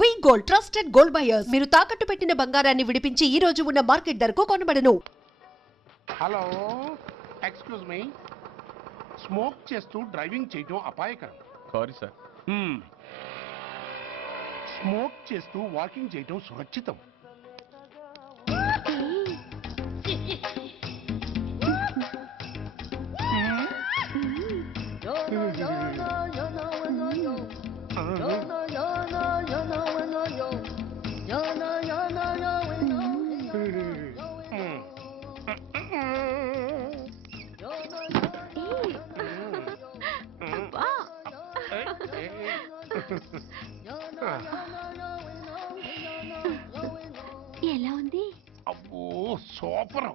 We gold trusted gold buyers మీరు తాకట్టు పెట్టిన బంగారాన్ని విడిపించి ఈ రోజు ఉన్న మార్కెట్ ధరకు కొనబడను. హలో ఎక్స్క్యూజ్ మీ స్మోక్ చేస్తూ డ్రైవింగ్ చేయటం అపాయకరం. Sorry sir. స్మోక్ చేస్తూ వాకింగ్ చేయటం సురక్షితం. ఎలా ఉంది అబ్బో సూపర్.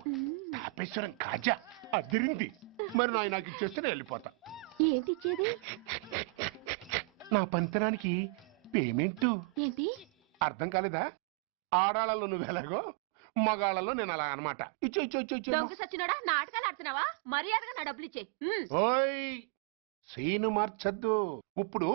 తాపేశ్వరం కాజా. అదిరింది. మరి నాయ నాకు ఇచ్చేస్తే నేను వెళ్ళిపోతా. ఏంటి ఇచ్చేది నా పంతనానికి పేమెంట్. ఏంటి? అర్థం కాలేదా? ఆడాళ్ళలో నువ్వు ఎలాగో మగాళ్ళలో నేను అలా అనమాట ఇచ్చో ఇచ్చో ఇచ్చో ఇచ్చో. దొంగ సచ్చినోడా? నాటకాలు ఆడుతున్నావా? మర్యాదగా నా డబ్బులు ఇచ్చే. ఓయ్ సీను మార్చద్దు. ఇప్పుడు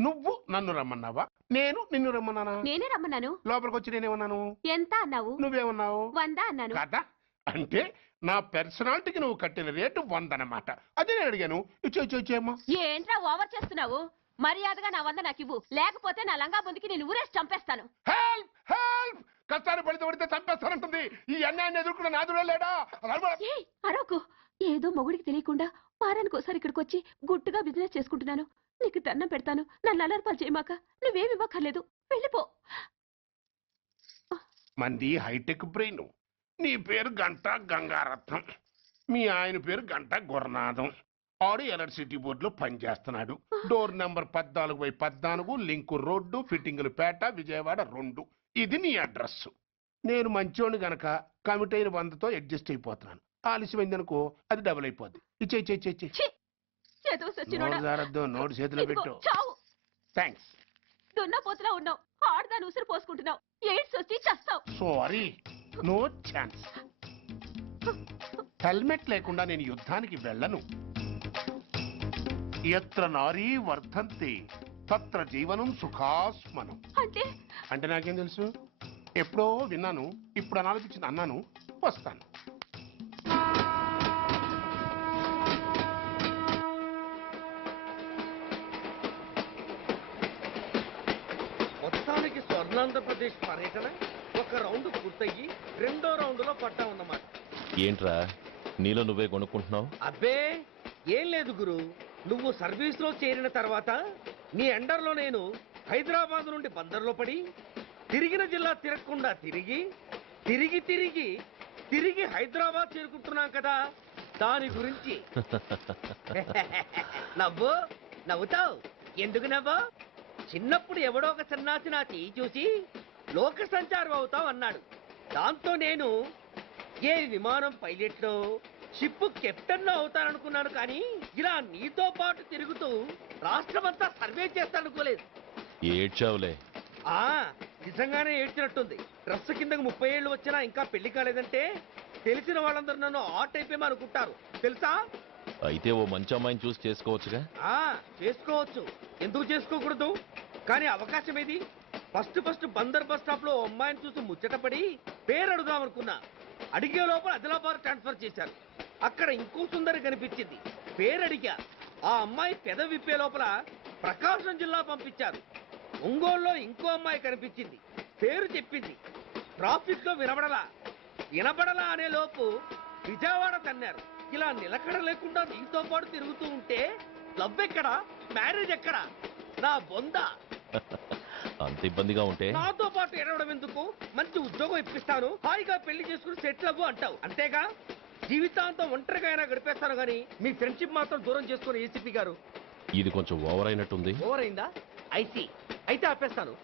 నువ్వు నన్ను రమ్మన్నావా? నేను నిన్ను రమ్మన్నానా? నేనే రమ్మన్నాను. లోపలికి వచ్చి నేనేమన్నాను? ఎంత అన్నావు? నువ్వేమన్నావు? వంద అన్నాను. కదా? అంటే నా పర్సనాలిటీకి నువ్వు కట్టిన రేటు వంద అన్నమాట అదే నేను అడిగాను. ఇచ్చో ఇచ్చో ఇచ్చేమ్మా ఏంట్రా ఓవర్ చేస్తున్నావు? మర్యాదగా నా వంద నాకు ఇవ్వు. లేకపోతే నా లంగా ముందుకి నేను ఊరేసి చంపేస్తాను. హెల్ప్ హెల్ప్ కష్టాలు పడితే పడితే చంపేస్తానంటుంది. ఈ అన్యాయాన్ని ఎదుర్కొన్న నాదుడే లేడా? అరవకు. ఏదో మొగుడికి తెలియకుండా వారానికి ఒకసారి ఇక్కడికి వచ్చి గుట్టుగా బిజినెస్ చేసుకుంటున్నాను. నీకు దండం పెడతాను. నన్ను అలర్పాలు చేయమాక. నువ్వేమి ఇవ్వక్కర్లేదు. వెళ్ళిపో. మంది హైటెక్ బ్రెయిన్. నీ పేరు గంట గంగారత్నం. మీ ఆయన పేరు గంట గురనాథం. ఆడు ఎలక్ట్రిసిటీ బోర్డులో పనిచేస్తున్నాడు. డోర్ నెంబర్ పద్నాలుగు బై పద్నాలుగు లింకు రోడ్డు ఫిట్టింగులు పేట విజయవాడ రెండు. ఇది నీ అడ్రస్ నేను మంచోని గనక కమిట్ అయిన వందతో అడ్జస్ట్ అయిపోతున్నాను. ఆలస్యమైందనుకో అది డబుల్ అయిపోద్ది. ఇచ్చే ఇచ్చే ఇచ్చే ఇచ్చే నోరు జారద్దు నోటు చేతిలో పెట్టు. థ్యాంక్స్ దున్నపోతులా ఉన్నావు. ఆడదాని ఉసురు పోసుకుంటున్నావు. ఎయిడ్స్ వచ్చి చస్తావు. సారీ నో ఛాన్స్ హెల్మెట్ లేకుండా నేను యుద్ధానికి వెళ్ళను. ఎత్ర నారీ వర్ధంతి తత్ర జీవనం సుఖాస్మనం. అంటే? అంటే నాకేం తెలుసు? ఎప్పుడో విన్నాను ఇప్పుడు అనాలోచించింది అన్నాను వస్తాను. స్వర్ణాంధ్రప్రదేశ్ పర్యటన ఒక రౌండ్ పూర్తయ్యి రెండో రౌండ్లో పట్టామన్నమాట ఏంట్రా? నీలో నువ్వే కొనుక్కుంటున్నావు? అబ్బే ఏం లేదు గురు. నువ్వు సర్వీస్లో చేరిన తర్వాత నీ ఎండర్లో నేను హైదరాబాద్ నుండి బందర్లో పడి తిరిగిన జిల్లా తిరగకుండా తిరిగి తిరిగి తిరిగి తిరిగి హైదరాబాద్ చేరుకుంటున్నాం కదా దాని గురించి. నవ్వు నవ్వుతావు? ఎందుకు నవ్వు? చిన్నప్పుడు ఎవడో ఒక సన్నాసి నా చెయ్యి చూసి లోక సంచారం అవుతావు అన్నాడు. దాంతో నేను ఏ విమానం పైలట్లో? షిప్ కెప్టెన్ అవుతాననుకున్నాను కానీ ఇలా నీతో పాటు తిరుగుతూ రాష్ట్రమంతా సర్వే చేస్తాననుకోలేదు. ఏడ్చావులే. ఆ నిజంగానే ఏడ్చినట్టుంది. డ్రెస్ కిందకు ముప్పై ఏళ్ళు వచ్చినా ఇంకా పెళ్ళి కాలేదంటే తెలిసిన వాళ్ళందరూ నన్ను ఆట్ అయిపోయి అనుకుంటారు. తెలుసా? అయితే ఓ మంచి అమ్మాయిని చూసి చేసుకోవచ్చుగా? ఆ చేసుకోవచ్చు. ఎందుకు చేసుకోకూడదు? కానీ అవకాశం ఏది? ఫస్ట్ ఫస్ట్ బందర్ బస్ స్టాప్లో అమ్మాయిని చూసి ముచ్చటపడి పేరు అడుగుదాం అనుకున్నా. అడిగే లోపల అదిలాబాద్ ట్రాన్స్ఫర్ చేశారు. అక్కడ ఇంకో సుందరి కనిపించింది. పేరు అడిగా. ఆ అమ్మాయి పెద విప్పే లోపల ప్రకాశం జిల్లా పంపించారు. ఒంగోలులో ఇంకో అమ్మాయి కనిపించింది. పేరు చెప్పింది. ట్రాఫిక్లో వినబడలా. వినబడలా అనే లోపు విజయవాడ తన్నారు. ఇలా నిలకడ లేకుండా నీతో పాటు తిరుగుతూ ఉంటే లవ్ ఎక్కడా? మ్యారేజ్ ఎక్కడా? నా బొందా? అంత ఇబ్బందిగా ఉంటే? నాతో పాటు ఎడవడం ఎందుకు? మంచి ఉద్యోగం ఇప్పిస్తాను. హాయిగా పెళ్ళి చేసుకుని సెటిల్ అవ్వు అంటావు. అంతేగా? జీవితాంతం ఒంటరిగా అయినా గడిపేస్తాను కానీ మీ ఫ్రెండ్షిప్ మాత్రం దూరం చేసుకుని ఏసీపీ గారు. ఇది కొంచెం ఓవర్ అయినట్టుంది. ఓవర్ అయిందా? ఐసీ అయితే ఆపేస్తాను.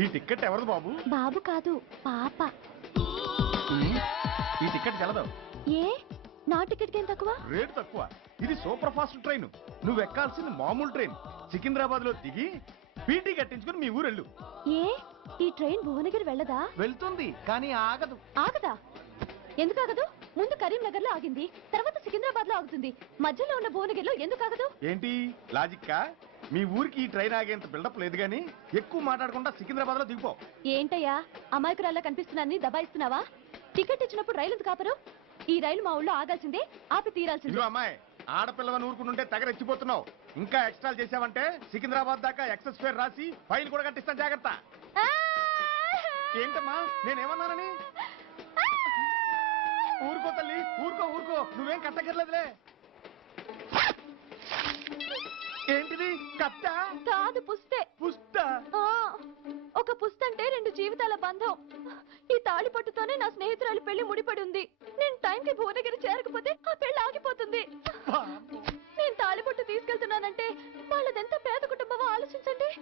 ఈ టికెట్ ఎవరిది బాబు? బాబు కాదు పాప. ఈ టికెట్ గలదు ఏ? నా టికెట్ ఏం తక్కువ? రేటు తక్కువ. ఇది సూపర్ ఫాస్ట్ ట్రైన్. నువ్వు ఎక్కాల్సింది మామూలు ట్రైన్. సికింద్రాబాద్లో దిగి పీటీ కట్టించుకుని మీ ఊరెళ్ళు. ఏ? ఈ ట్రైన్ భువనగిరి వెళ్ళదా? వెళ్తుంది కానీ ఆగదు. ఆగదా? ఎందుకు ఆగదు? ముందు కరీంనగర్లో ఆగింది తర్వాత సికింద్రాబాద్లో ఆగుతుంది. మధ్యలో ఉన్న భువనగిరిలో ఎందుకు ఆగదు? ఏంటి? లాజిక్కా? మీ ఊరికి ఈ ట్రైన్ ఆగేంత బిల్డప్ లేదు కానీ ఎక్కువ మాట్లాడకుండా సికింద్రాబాద్లో దిగిపో. ఏంటయ్యా? అమాయకురాల్లా కనిపిస్తున్నాన్ని దబాయిస్తున్నావా? టికెట్ ఇచ్చినప్పుడు రైలు ఎందుకు కాపరు ఈ రైలు మా ఊళ్ళో ఆగాల్సిందే ఆపి తీరాల్సిందే. అమ్మాయి ఆడపిల్లవని ఊరుకుంటుంటే తెగరెచ్చిపోతున్నావు ఇంకా ఎక్స్ట్రా చేసావంటే సికింద్రాబాద్ దాకా ఎక్సెస్ ఫేర్ రాసి ఫైన్ కూడా కట్టిస్తాను జాగ్రత్త. ఏంటమ్మా? నేనేమన్నానని? ఊరుకో తల్లి ఊరుకో ఊరుకో. నువ్వేం కట్టకర్లేదులే ఏంటిది? కట్ట కాదు పుస్తే. ఆ, ఒక పుస్తంటే రెండు జీవితాల బంధం. ఈ తాళి పట్టుతోనే నా స్నేహితురాలి పెళ్ళి ముడిపడి ఉంది నేను టైంకి భువనగిరి చేరకపోతే ఆ పెళ్ళి ఆగిపోతుంది. నేను తాళి పట్టు తీసుకెళ్తున్నానంటే వాళ్ళదెంత పేద కుటుంబమో ఆలోచించండి.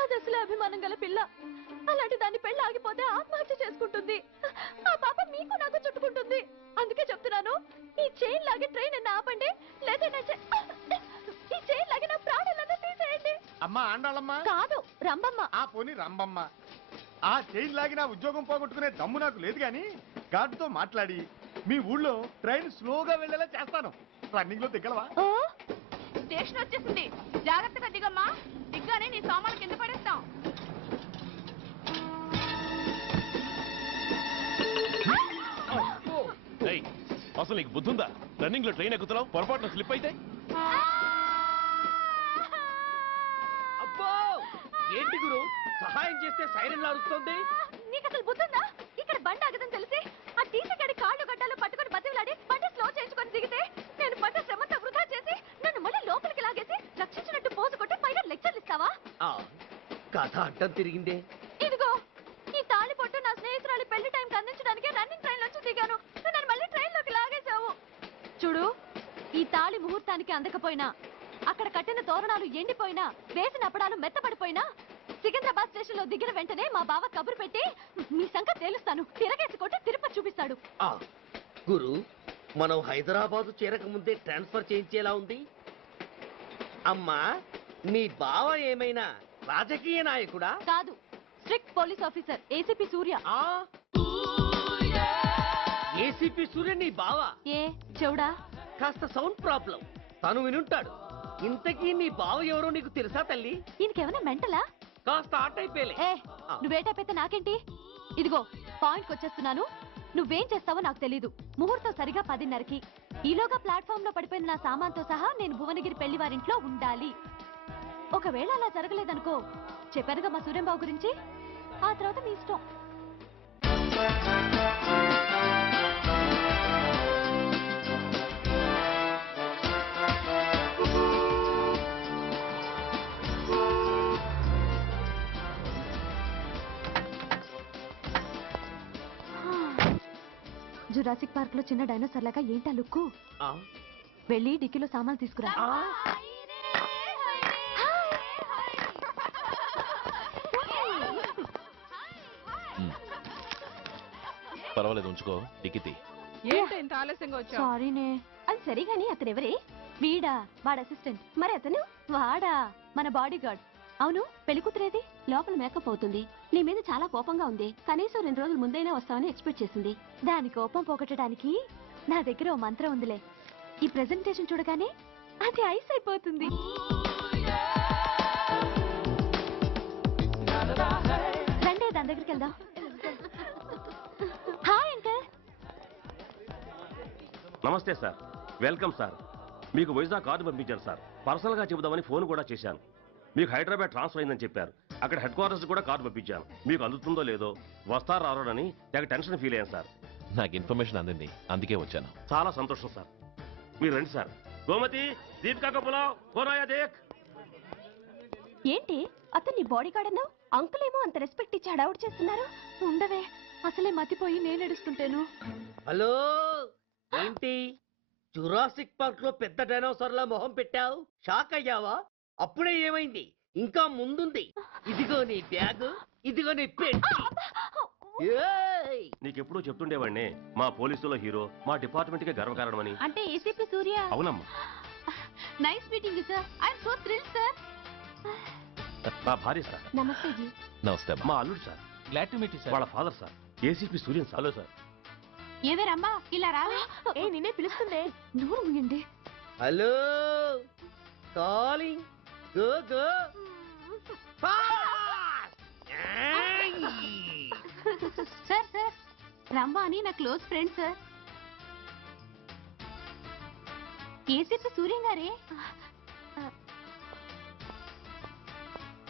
అది అసలు అభిమానం గల పిల్ల. అలాంటి దాని పెళ్ళి ఆగిపోతే ఆత్మహత్య రంబమ్మ ఆ పోని రంబమ్మ ఆ చైన్ లాగి నా ఉద్యోగం పోగొట్టుకునే దమ్ము నాకు లేదు కానీ గాడితో మాట్లాడి మీ ఊళ్ళో ట్రైన్ స్లోగా వెళ్ళేలా చేస్తాను. రన్నింగ్లో దిగలవా? ఓ స్టేషన్ వచ్చేసింది. జాగ్రత్తగా దిగమ్మా. దిగ్గానే నీ సామాన్లు కింద పడేస్తాం. ఏయ్, అసలు నీకు బుద్ధుందా? రన్నింగ్లో ట్రైన్ ఎక్కుతున్నావు పొరపాటున స్లిప్ అయితే? ఏంటి గురు? సహాయం చేస్తే సైరన్ అరుస్తోంది నీకు అసలు బుద్ధుందా? ఇక్కడ బండి ఆగదని తెలిసి ఆ టీసీ గడి కాళ్ళు గడ్డాలు పట్టుకొని బతిలాడి బండి స్లో చేయించుకొని దిగితే నేను పడ్డ శ్రమంతా వృధా చేసి నన్ను మళ్ళీ లోపలికి లాగేసి రక్షించినట్టు పోజు కొట్టి పైన లెక్చర్లు ఇస్తావా? ఆ, కథ అడ్డం తిరిగిందే. ఇదిగో ఈ తాళి పొట్టు నా స్నేహితురాలి పెళ్ళి టైంకి అందించడానికి రన్నింగ్ ట్రైన్ నుంచి దిగాను. నన్ను మళ్ళీ ట్రైన్లోకి లాగేశావు. చూడు ఈ తాళి ముహూర్తానికి అందకపోయినా అక్కడ కట్టిన తోరణాలు ఎండిపోయినా వేసిన అప్పడాలు మెత్తపడిపోయినా సికింద్రాబాద్ స్టేషన్లో దిగిన వెంటనే మా బావ కబురు పెట్టి మీ సంగతి తేలుస్తాను. తిరగేసి కొట్టి తిరుపతి చూపిస్తాడు. ఆ, గురు మనం హైదరాబాదు చేరక ముందే ట్రాన్స్ఫర్ చేయించేలా ఉంది. అమ్మా నీ బావ ఏమైనా రాజకీయ నాయకుడా? కాదు strict police officer ACP Surya. ఆ? ఏసీపీ సూర్య నీ బావ? ఏ చెవుడా? కాస్త సౌండ్ ప్రాబ్లం. తను వినుంటాడు. ఇంతకీ నీ బావ ఎవరో నీకు తెలుసా తల్లి? ఈయనకేమైనా మెంటలా? కాస్త ఆ. టైపేలే ఏ నువ్వేటైతే నాకేంటి? ఇదిగో పాయింట్కి వచ్చేస్తున్నాను నువ్వేం చేస్తావో నాకు తెలీదు. ముహూర్తం సరిగా పదిన్నరకి. ఈలోగా ప్లాట్ఫామ్లో పడిపోయిన నా సామాన్తో సహా నేను భువనగిరి పెళ్ళి వారింట్లో ఉండాలి. ఒకవేళ అలా జరగలేదనుకో చెప్పానుగా మా సూర్యంబాబు గురించి? ఆ తర్వాత మీ ఇష్టం. జురాసిక్ పార్క్లో చిన్న డైనోసార్ లాగా ఏంటా లుక్కు? ఆ, వెళ్ళి డిక్కీలో సామాన్లు తీసుకురా. పర్వాలేదు ఉంచుకో. టికితి ఏంటి ఇంత ఆలస్యంగా వచ్చావు? సారీనే. అది సరే గాని అతను ఎవరే వీడా వాడ అసిస్టెంట్ మరి అతను వాడా మన బాడీ గార్డ్ అవును పెళ్ళి కూతురేది లోపల మేకప్ అవుతుంది. నీ మీద చాలా కోపంగా ఉంది. కనీసం రెండు రోజుల ముందైనా వస్తావని ఎక్స్పెక్ట్ చేసింది. దాని కోపం పోగొట్టడానికి నా దగ్గర ఓ మంత్రం ఉందిలే. ఈ ప్రెజెంటేషన్ చూడగానే అది ఐస్ అయిపోతుంది. రండి దాని దగ్గరికి వెళ్దాం. Hi uncle. నమస్తే సార్. Welcome sir. మీకు వైజాగ్ కార్డు పంపించాను సార్. పర్సనల్గా చెబుదామని ఫోన్ కూడా చేశాను. మీకు హైదరాబాద్ ట్రాన్స్ఫర్ అయిందని చెప్పారు. అక్కడ హెడ్ క్వార్టర్స్ కూడా కార్డు పంపించాను. మీకు అందుతుందో లేదో వస్తారో రారోనని తెగ టెన్షన్ ఫీల్ అయ్యాను సార్. నాకు ఇన్ఫర్మేషన్ అందింది. అందుకే వచ్చాను. చాలా సంతోషం సార్. మీరు రండి సార్. గోమతి దీపికా కపులా కోరాయా దేక్ ఏంటి? అతన్ని బాడీ గార్డ్ అన్నావు అంకుల్ ఏమో అంత రెస్పెక్ట్ ఇచ్చి హడావుడు చేస్తున్నారు? ఉండవే అసలే మతిపోయి నేను ఏడుస్తుంటాను. హలో ఏంటి? జురాసిక్ పార్క్లో పెద్ద డైనోసార్ల మొహం పెట్టావు? షాక్ అయ్యావా? అప్పుడే ఏమైంది? ఇంకా ముందుంది. ఇదిగో నీ బ్యాగ్ ఇదిగో నీ పెట్టి. ఏయ్! నీకెప్పుడూ చెప్తుండేవాడిని మా పోలీసులో హీరో మా డిపార్ట్మెంట్కే గర్వకారణమని. అంటే ఏసీపీ సూర్య? అవునమ్మా. Nice meeting sir. I'm so thrill sir. మా భార్య సార్. నమస్తే జీ. నమస్తే. మా అల్లుడు sir. Glad to meet you వాళ్ళ father sir. ACP Suryan sir. Hello sir ఏవేరమ్మా ఇలా రావే ఏ నిన్నే పిలుస్తుందే నోరు ముయండి. Hello. Calling go go! Sir sir Rambha అని నా close friend sir ACP Suryam గారే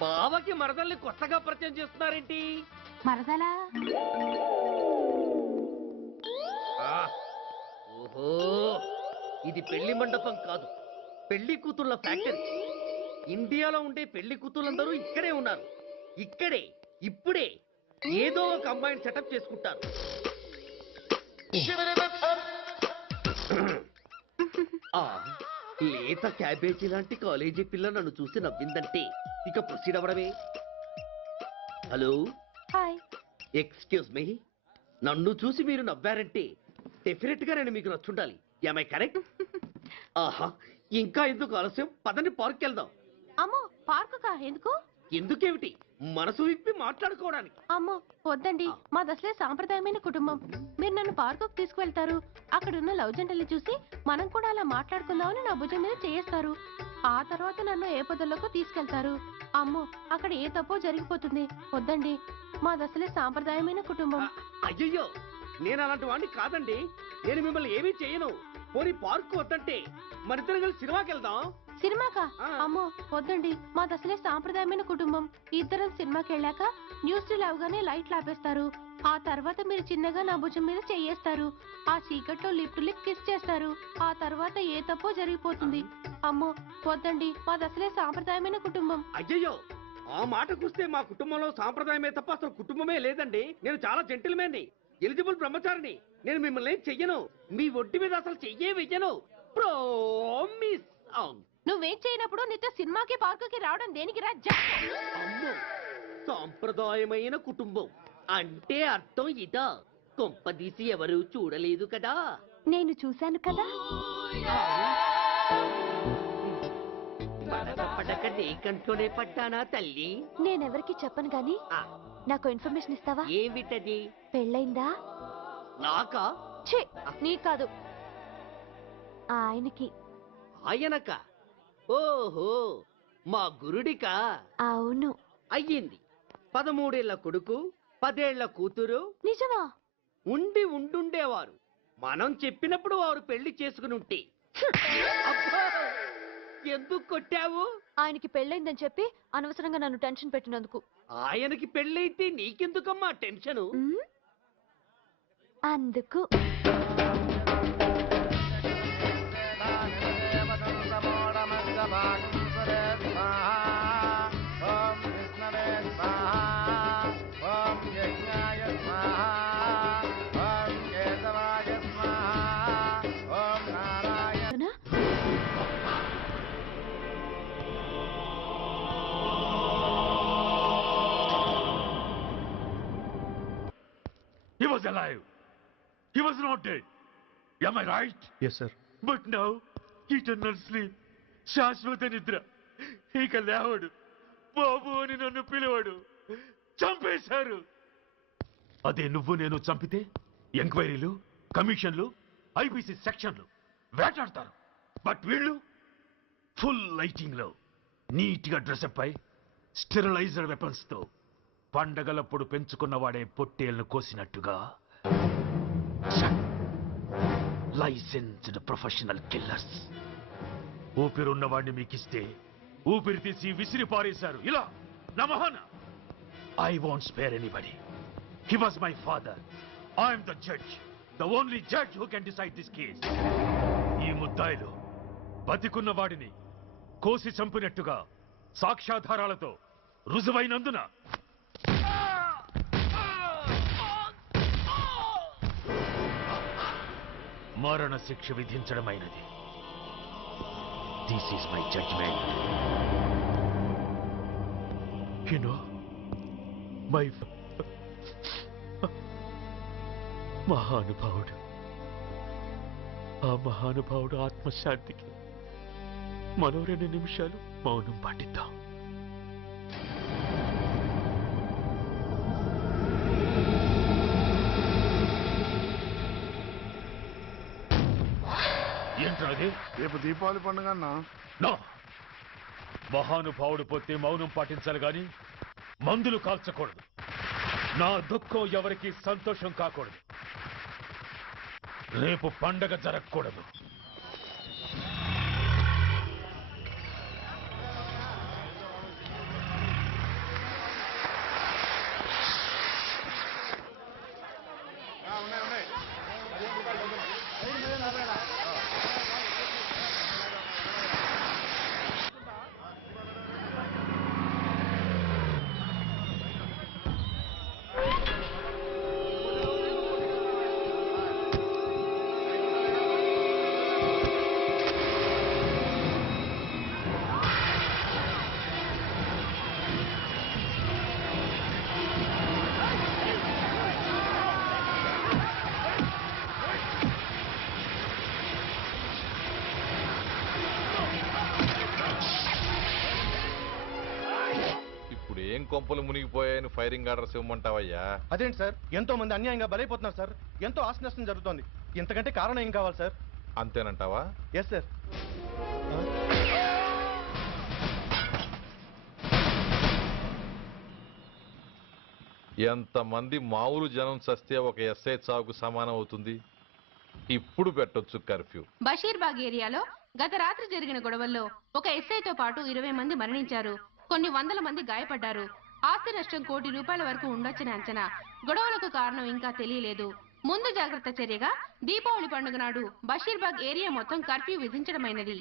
బావకి మరదల్ని కొత్తగా పరిచయం చేస్తున్నారేంటి? మరదలా? ఓహో ఇది పెళ్ళి మండపం కాదు. పెళ్ళి కూతుళ్ళ ఫ్యాక్టరీ. ఇండియాలో ఉండే పెళ్ళి కూతుళ్ళందరూ ఇక్కడే ఉన్నారు. ఇక్కడే ఇప్పుడే ఏదో ఒక అమ్మాయిని సెటప్ చేసుకుంటారు. ఆ, లేత క్యాబేజీ లాంటి కాలేజీ పిల్ల నన్ను చూసి నవ్విందంటే ఇక ప్రొసీడ్ అవ్వడమే. హలో? హాయ్ ఎక్స్క్యూజ్ మీ నన్ను చూసి మీరు నవ్వారంటే డెఫినెట్గా నేను మీకు నచ్చుండాలి. ఐ కరెక్ట్ ఆహా ఇంకా ఎందుకు ఆలస్యం? పదని పార్క్ వెళ్దాం. అమ్మో పార్కు కా ఎందుకు? ఎందుకేమిటి? మనసు విప్పి మాట్లాడుకోవడానికి. అమ్మో వద్దండి. మాది అసలే సాంప్రదాయమైన కుటుంబం. మీరు నన్ను పార్కుకు తీసుకువెళ్తారు. అక్కడ ఉన్న లవ్ జంటలు చూసి మనం కూడా అలా మాట్లాడుకుందామని నా భుజం మీద చేస్తారు ఆ తర్వాత నన్ను ఏ పొదల్లోకి తీసుకెళ్తారు. అమ్మో అక్కడ ఏ తప్పో జరిగిపోతుంది. వద్దండి. మాది అసలే సాంప్రదాయమైన కుటుంబం. అయ్యయ్యో నేను అలాంటి వాడిని కాదండి. నేను మిమ్మల్ని ఏమీ చేయను. పోనీ పార్క్ వద్దంటే మరిద్దరం కలిసి సినిమాకి వెళ్దాం సినిమాకా. అమ్మో వద్దండి. మాది అసలే సాంప్రదాయమైన కుటుంబం. ఇద్దరం సినిమాకి వెళ్ళాక న్యూస్ అవగానే లైట్లు ఆపేస్తారు. ఆ తర్వాత మీరు చిన్నగా నా భుజం మీద చెయ్యేస్తారు ఆ చీకట్లో లిప్ టు లిప్ కిస్ చేస్తారు. ఆ తర్వాత ఏ తప్పో జరిగిపోతుంది. అమ్మో వద్దండి. మాది అసలే సాంప్రదాయమైన కుటుంబం. అయ్యయ్యో! ఆ మాటకొస్తే మా కుటుంబంలో సాంప్రదాయమే తప్ప అసలు కుటుంబమే లేదండి. నేను చాలా జెంటిల్మేన్ని. ఎలిజిబుల్ బ్రహ్మచారిని. నేను మిమ్మల్ని ఏం చెయ్యను. మీ ఒంటి మీద అసలు చెయ్యే వెయ్యను. ప్రోమిస్ అవును. నువ్వేం చేయనప్పుడు నీతో సినిమాకి పార్కుకి రావడం దేనికి రా? అమ్మో సాంప్రదాయమైన కుటుంబం. అంటే అర్థం ఇదా? కొంపదీసి ఎవరు చూడలేదు కదా? నేను చూశాను కదా. పడక నీ కంట్లోనే పడ్డానా తల్లి? నేనెవరికి చెప్పను గాని ఆ, నాకు ఇన్ఫర్మేషన్ ఇస్తావా? ఏమిటది? పెళ్ళైందా? నాకా? ఛీ నీ కాదు. ఆయనకి. ఆయనక? ఓహో మా గురుడికా? అవును. అయ్యింది. పదమూడేళ్ళ కొడుకు పదేళ్ళ కూతురు. నిజమా? ఉండి ఉండుండేవారు. మనం చెప్పినప్పుడు వారు పెళ్ళి చేసుకుని ఉంటే అబ్బా! ఎందుకు కొట్టావు? ఆయనకి పెళ్ళైందని చెప్పి అనవసరంగా నన్ను టెన్షన్ పెట్టినందుకు. ఆయనకి పెళ్ళైతే నీకెందుకమ్మా టెన్షను? అందుకు. Was alive. He was not dead. Am I right? Yes sir But now, eternal sleep. శాశ్వత నిద్ర ఇక లేవడు బాబు అని నన్ను పిలవడు చంపేశారు అదే నువ్వు నేను చంపితే ఎంక్వైరీలు కమిషన్లు ఐపీసీ సెక్షన్లు వేటాడతారు బట్ వీళ్ళు ఫుల్ లైటింగ్లో నీట్గా డ్రెస్అప్ అయి స్టెరిలైజర్ వెపన్స్తో పండగలప్పుడు పెంచుకున్న వాడే పొట్టేళ్ళను కోసినట్టుగా. Licensed professional killers. ఊపిరున్న వాడిని మీకిస్తే ఊపిరి తీసి విసిరి పారేశారు. ఇలా నమహన I want spare anybody he was my father I'm the judge the only judge who can decide this case ఈ ముద్దాయిలు బతికున్న వాడిని కోసి చంపినట్టుగా సాక్ష్యాధారాలతో రుజువైనందున మరణ శిక్ష విధించడమైనది. This is my judgement you know my మహానుభావుడు ఆ మహానుభావుడు ఆత్మశాంతికి మరో రెండు నిమిషాలు మౌనం పాటిద్దాం. ఏంట్రా అది రేపు దీపావళి పండుగ అన్నా. నో. మహానుభావుడు పోతే మౌనం పాటించాలి గాని మందులు కాల్చకూడదు. నా దుఃఖం ఎవరికి సంతోషం కాకూడదు. రేపు పండగ జరగకూడదు. కొంపలు మునిగిపోయాయని ఫైరింగ్ ఆర్డర్స్ ఇవ్వమంటావయ్యా? అదేంటి సార్? ఎంతో మంది అన్యాయంగా బలైపోతున్నారు సార్. ఎంతో ఆస్తి నష్టం జరుగుతోంది. ఇంతకంటే కారణం ఏం కావాలి సార్? అంతేనంటావా? ఎస్ సార్ ఎంతమంది మామూలు జనం చస్తే ఒక ఎస్ఐ చావుకు సమానం అవుతుంది? ఇప్పుడు పెట్టొచ్చు కర్ఫ్యూ. బషీర్బాగ్ ఏరియాలో గత రాత్రి జరిగిన గొడవల్లో ఒక ఎస్ఐతో పాటు ఇరవై మంది మరణించారు. కొన్ని వందల మంది గాయపడ్డారు. ఆస్తి నష్టం కోటి రూపాయల వరకు ఉండొచ్చని అంచనా. గొడవలకు కారణం ఇంకా తెలియలేదు. ముందు జాగ్రత్త చర్యగా దీపావళి పండుగ నాడు బషీర్బాగ్ ఏరియా మొత్తం కర్ఫ్యూ విధించడమైనది.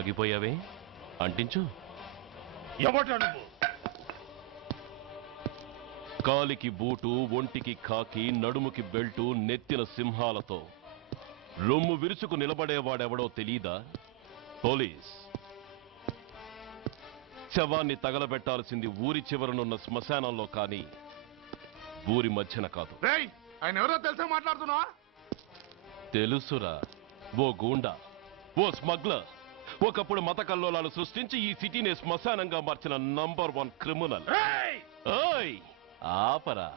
ఆగిపోయావే? అంటించు. ఎవట నువ్వు? కాలికి బూటు ఒంటికి కాకి నడుముకి బెల్టు నెత్తిన సింహాలతో. రొమ్ము విరుచుకు నిలబడేవాడెవడో తెలీదా? పోలీస్. శవాన్ని తగలబెట్టాల్సింది ఊరి చివరనున్న శ్మశానంలో కానీ ఊరి మధ్యన కాదు. ఆయన ఎవరో తెలిసే మాట్లాడుతున్నావా? తెలుసురా. ఓ గూండా. ఓ స్మగ్లర్. ఒకప్పుడు మత కల్లోలాలు సృష్టించి ఈ సిటీని శ్మశానంగా మార్చిన నంబర్ వన్ క్రిమినల్. ఓయ్! ఆపరా.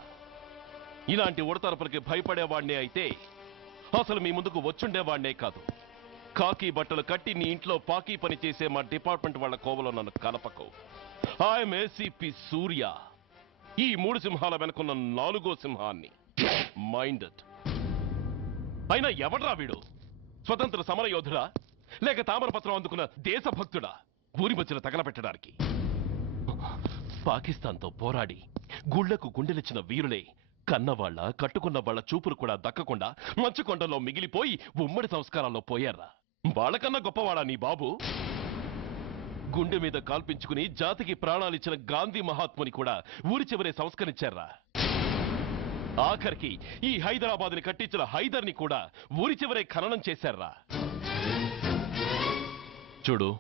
ఇలాంటి ఉడతరపులకి భయపడేవాణ్ణే అయితే అసలు మీ ముందుకు వచ్చుండేవాణ్ణే కాదు. కాకి బట్టలు కట్టి నీ ఇంట్లో పాకీ పని చేసే మా డిపార్ట్మెంట్ వాళ్ళ కోవలో నన్ను కలపకు. I'm ACP Surya. ఈ మూడు సింహాల వెనుకున్న నాలుగో సింహాన్ని. మైండెడ్. అయినా ఎవడ్రా వీడు? స్వతంత్ర సమర యోధుడా లేక తామరపత్రం అందుకున్న దేశభక్తుడా? ఊరి మధ్యన తగలబెట్టడానికి. పాకిస్తాన్తో పోరాడి గుళ్ళకు గుండెలిచ్చిన వీరులే కన్నవాళ్ళ కట్టుకున్న వాళ్ళ చూపులు కూడా దక్కకుండా మంచుకొండలో మిగిలిపోయి ఉమ్మడి సంస్కారాల్లో పోయారా? వాళ్ళకన్నా గొప్పవాడా నీ బాబు? గుండె మీద కాల్పించుకుని జాతికి ప్రాణాలిచ్చిన గాంధీ మహాత్ముని కూడా ఊరి చివరే సంస్కరించారా? ఆఖరికి ఈ హైదరాబాద్ని కట్టించిన హైదర్ని కూడా ఊరి చివరే ఖననం చేశారా? చూడు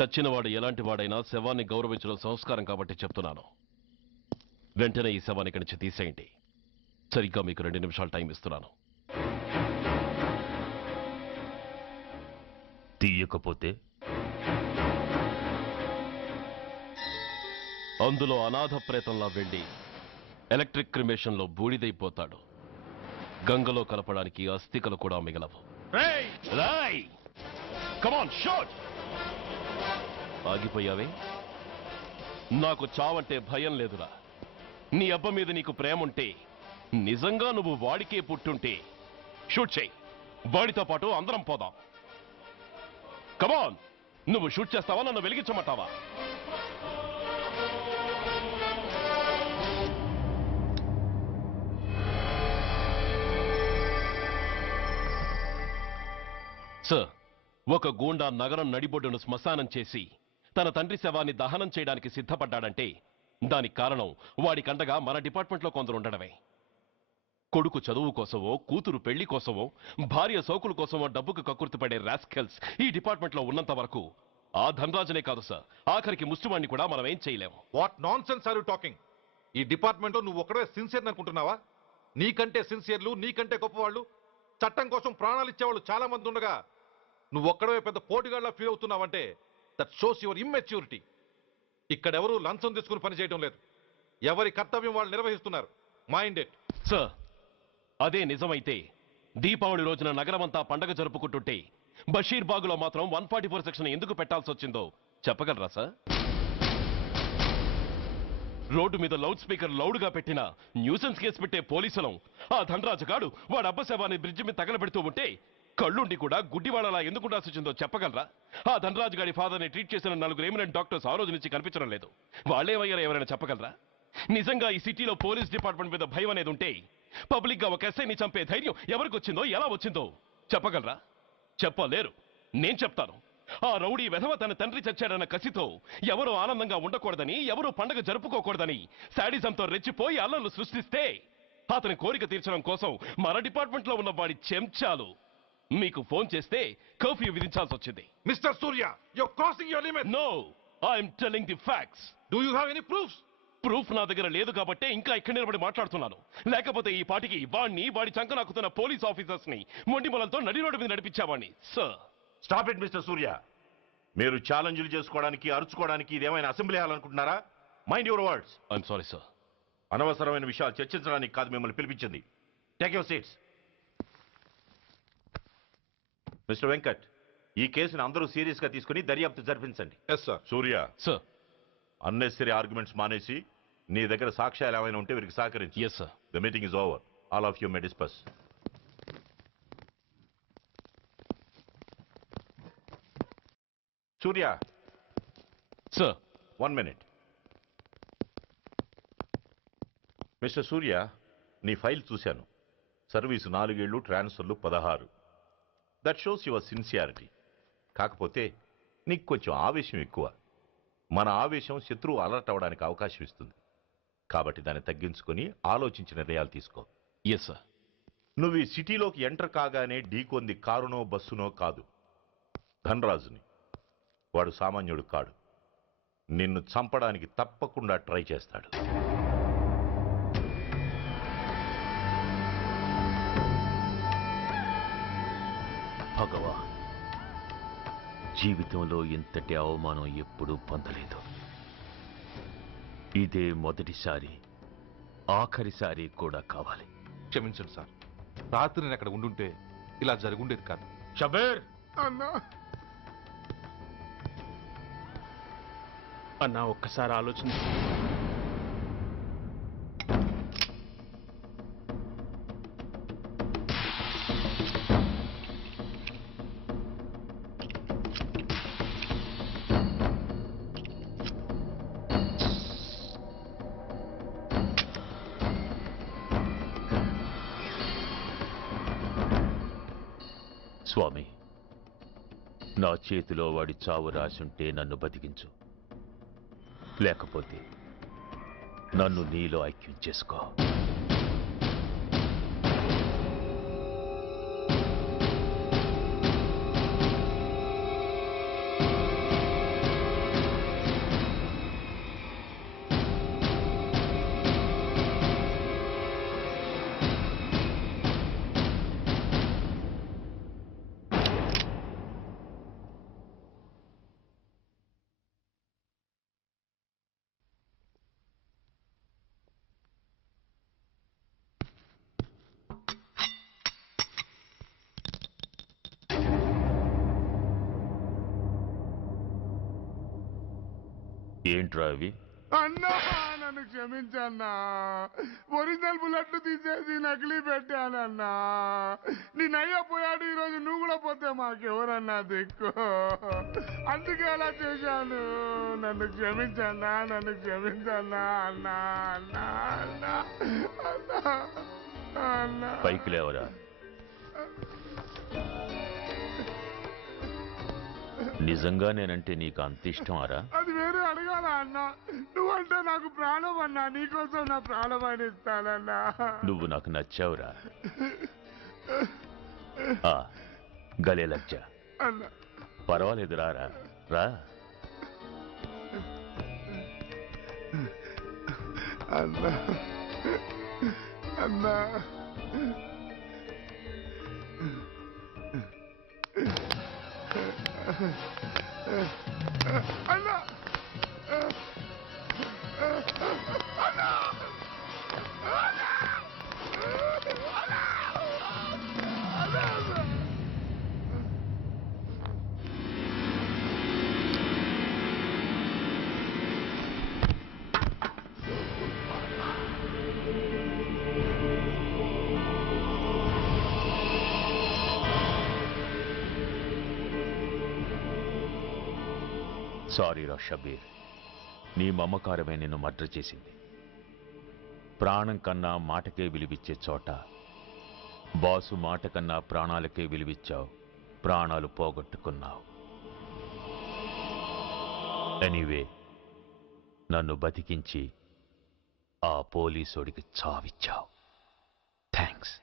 చచ్చినవాడు ఎలాంటి వాడైనా శవాన్ని గౌరవించడం సంస్కారం కాబట్టి చెప్తున్నాను. వెంటనే ఈ శవాన్ని ఇక్కడి నుంచి తీసేయండి. సరిగ్గా మీకు రెండు నిమిషాలు టైం ఇస్తున్నాను. తీయకపోతే? అందులో అనాథ ప్రేతంలా వెళ్ళి ఎలక్ట్రిక్ క్రిమేషన్లో బూడిదైపోతాడు. గంగలో కలపడానికి అస్థికలు కూడా మిగలవు. రాయ్! కమాన్ షాట్ ఆగిపోయావే? నాకు చావంటే భయం లేదురా. నీ అబ్బ మీద నీకు ప్రేమ ఉంటే నిజంగా నువ్వు వాడికే పుట్టుంటే షూట్ చేయి. వాడితో పాటు అందరం పోదాం. కమాన్ నువ్వు షూట్ చేస్తావా? నన్ను వెలిగించమంటావా? సార్ ఒక గూండా నగరం నడిబొడ్డును శ్మశానం చేసి తన తండ్రి శవాన్ని దహనం చేయడానికి సిద్ధపడ్డాడంటే దానికి కారణం వాడికండగా మన డిపార్ట్మెంట్లో కొందరు ఉండడమే. కొడుకు చదువు కోసమో కూతురు పెళ్ళి కోసమో భార్య సోకుల కోసమో డబ్బుకు కక్కుర్తిపడే రాస్కెల్స్ ఈ డిపార్ట్మెంట్లో ఉన్నంత వరకు ఆ ధనరాజునే కాదు సార్ ఆఖరికి ముష్టివాణ్ణి కూడా మనం ఏం చేయలేము what nonsense are you talking? ఈ డిపార్ట్మెంట్లో నువ్వు ఒక్కడే సిన్సియర్ అనుకుంటున్నావా? నీకంటే సిన్సియర్లు నీకంటే గొప్పవాళ్ళు చట్టం కోసం ప్రాణాలు ఇచ్చేవాళ్ళు చాలా మంది ఉండగా నువ్వు ఒక్కడవే పెద్ద పోటీగాళ్ళ ఫీల్ అవుతున్నావంటే దట్ షోస్ యువర్ ఇమ్మెచ్యూరిటీ ఇక్కడెవరూ లంచం తీసుకుని పని చేయడం లేదు. ఎవరి కర్తవ్యం వాళ్ళు నిర్వహిస్తున్నారు. మైండ్ సార్ అదే నిజమైతే దీపావళి రోజున నగరమంతా పండగ జరుపుకుంటుంటే బషీర్ బాగులో మాత్రం వన్ ఫార్టీ ఫోర్ సెక్షన్ ఎందుకు పెట్టాల్సి వచ్చిందో చెప్పగలరా సార్ రోడ్డు మీద లౌడ్ స్పీకర్ లౌడ్గా పెట్టిన న్యూసెన్స్ కేసు పెట్టే పోలీసులం ఆ ధనరాజు గాడు వాడు అబ్బ బ్రిడ్జి మీద తగలబెడుతూ ఉంటే కళ్ళుండి కూడా గుడ్డివాడలా ఎందుకు ఉండాల్సి చెప్పగలరా? ఆ ధనరాజు గారి ఫాదర్ని ట్రీట్ చేసిన నలుగురు ఏమినెంట్ డాక్టర్స్ ఆ రోజు నుంచి కనిపించడం లేదు. వాళ్ళేమయ్యారో ఎవరైనా చెప్పగలరా? నిజంగా ఈ సిటీలో పోలీస్ డిపార్ట్మెంట్ మీద భయం అనేది ఉంటే పబ్లిక్గా ఒక ఎస్ఐని చంపే ధైర్యం ఎవరికి వచ్చిందో ఎలా వచ్చిందో చెప్పగలరా? చెప్పలేరు. నేను చెప్తాను. ఆ రౌడీ వెధవ తన తండ్రి చచ్చాడన్న కసితో ఎవరు ఆనందంగా ఉండకూడదని ఎవరు పండగ జరుపుకోకూడదని శాడిజంతో రెచ్చిపోయి అల్లర్లు సృష్టిస్తే అతని కోరిక తీర్చడం కోసం మన డిపార్ట్మెంట్లో ఉన్న వాడి చెంచాలు మీకు ఫోన్ చేస్తే కర్ఫ్యూ విధించాల్సి వచ్చింది mister Surya your crossing your limit no I'm telling the facts do you have any proofs proof నా దగ్గర లేదు కాబట్టే ఇంకా ఇక్కడ నిలబడి మాట్లాడుతున్నాను. లేకపోతే ఈ పాటికి వాడిని వాడి చంక నాకుతున్న పోలీస్ ఆఫీసర్స్ని మొండి మొలంతో నడి రోడ్డు మీద నడిపించావాడిని sir stop it mister Surya మీరు ఛాలెంజ్లు చేసుకోవడానికి అరుచుకోవడానికి ఇదేమైనా అసెంబ్లీ హాల్ అనుకుంటున్నారా? Mind your words I'm sorry sir అనవసరమైన విషయాలు చర్చించడానికి కాదు మిమ్మల్ని పిలిపించింది. Take your seats mister Venkat ఈ కేసును అందరూ సీరియస్గా తీసుకుని దర్యాప్తు జరిపించండి. Yes sir Surya sir unnecessary arguments మానేసి నీ దగ్గర సాక్ష్యాలు ఏమైనా ఉంటే వీరికి సహకరించి. Yes sir the meeting is over all of you may discuss Surya. Sir one minute mister Surya నీ ఫైల్ చూశాను. సర్వీసు నాలుగేళ్ళు ట్రాన్స్ఫర్లు పదహారు. దట్ షోస్ యువర్ సిన్సియారిటీ కాకపోతే నీకు కొంచెం ఆవేశం ఎక్కువ. మన ఆవేశం శత్రువు అలర్ట్ అవ్వడానికి అవకాశం ఇస్తుంది. కాబట్టి దాన్ని తగ్గించుకొని ఆలోచించిన నిర్ణయాలు తీసుకో. ఎస్ సార్ నువ్వు ఈ సిటీలోకి ఎంటర్ కాగానే ఢీకొంది కారునో బస్సునో కాదు. ధనరాజుని. వాడు సామాన్యుడు కాడు. నిన్ను చంపడానికి తప్పకుండా ట్రై చేస్తాడు. భగవా జీవితంలో ఇంతటి అవమానం ఎప్పుడూ పొందలేదు. ఇదే మొదటిసారి ఆఖరిసారి కూడా కావాలి. క్షమించండి సార్. రాత్రి నేను అక్కడ ఉండుంటే ఇలా జరుగుండేది కాదు. షబేర్! అన్నా! అన్నా ఒక్కసారి ఆలోచన చేతిలో వాడి చావు రాసుంటే నన్ను బతికించు. లేకపోతే నన్ను నీలో ఐక్యం చేసుకో. ఏంట్రా అవి? అన్నా నన్ను క్షమించన్నా. ఒరిజినల్ బుల్లెట్ తీసేసి నకిలీ పెట్టానన్నా. నేను అయ్యా పోయాడు ఈరోజు నువ్వు కూడా పోతే మాకెవరన్నా దిక్కు? అందుకే అలా చేశాను. నన్ను క్షమించన్నా నన్ను క్షమించన్నా అన్నా అన్నా అన్నా అన్నా అన్నా. పైకి లేవరా? నిజంగా నేనంటే నీకు అంత ఇష్టం అరా అది వేరే అడగాల అన్న నువ్వంటే నాకు ప్రాణం అన్నా నీకోసం నా ప్రాణం అని ఇస్తానన్నా నువ్వు నాకు నచ్చావురా. ఆ, గలే లజ్జ. అన్న. పర్వాలేదు రారా రా. అన్న అన్నా. అన్నా. సారీరా షబీర్ నీ మమకారమే నిన్ను మర్డర్ చేసింది. ప్రాణం కన్నా మాటకే విలువిచ్చే చోట బాసు మాట కన్నా ప్రాణాలకే విలువిచ్చావు ప్రాణాలు పోగొట్టుకున్నావు. ఎనీవే నన్ను బతికించి ఆ పోలీసుడికి చావిచ్చావు. థ్యాంక్స్